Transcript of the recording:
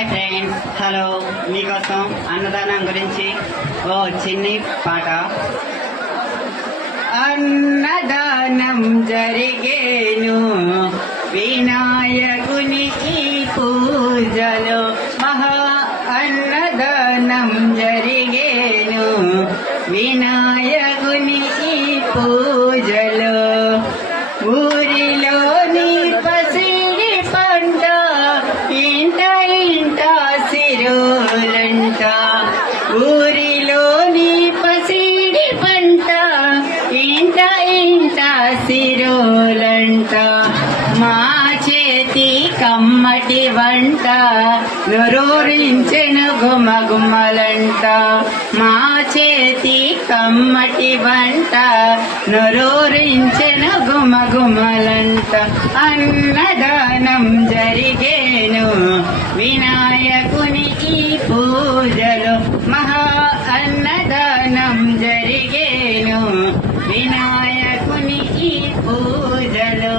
Hi friends. Hello. మీకోసం అన్నదానం గురించి ఓ చిన్ని పాట. అన్నదానం జరిగేను. వినాయకుని ఈ పూజలో మహా అన్నదానం జరిగేను. వినాయకుని ఈ సిరులంట మా చేతి కమ్మటి వంట నొరూరించెను గుమగుమలంట. మా చేతి కమ్మటి వంట నొరూరించెను గుమగుమలంట. అన్నదానం జరిగేను వినాయకునికి పూజలు మహా అన్నదానం జరిగేను వినాయకునికి పూజలు